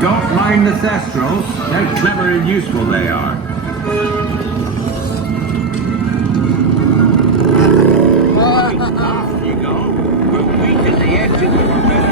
Don't mind the Thestrals. They're clever and useful, they are. Off you go. We'll meet at the edge of the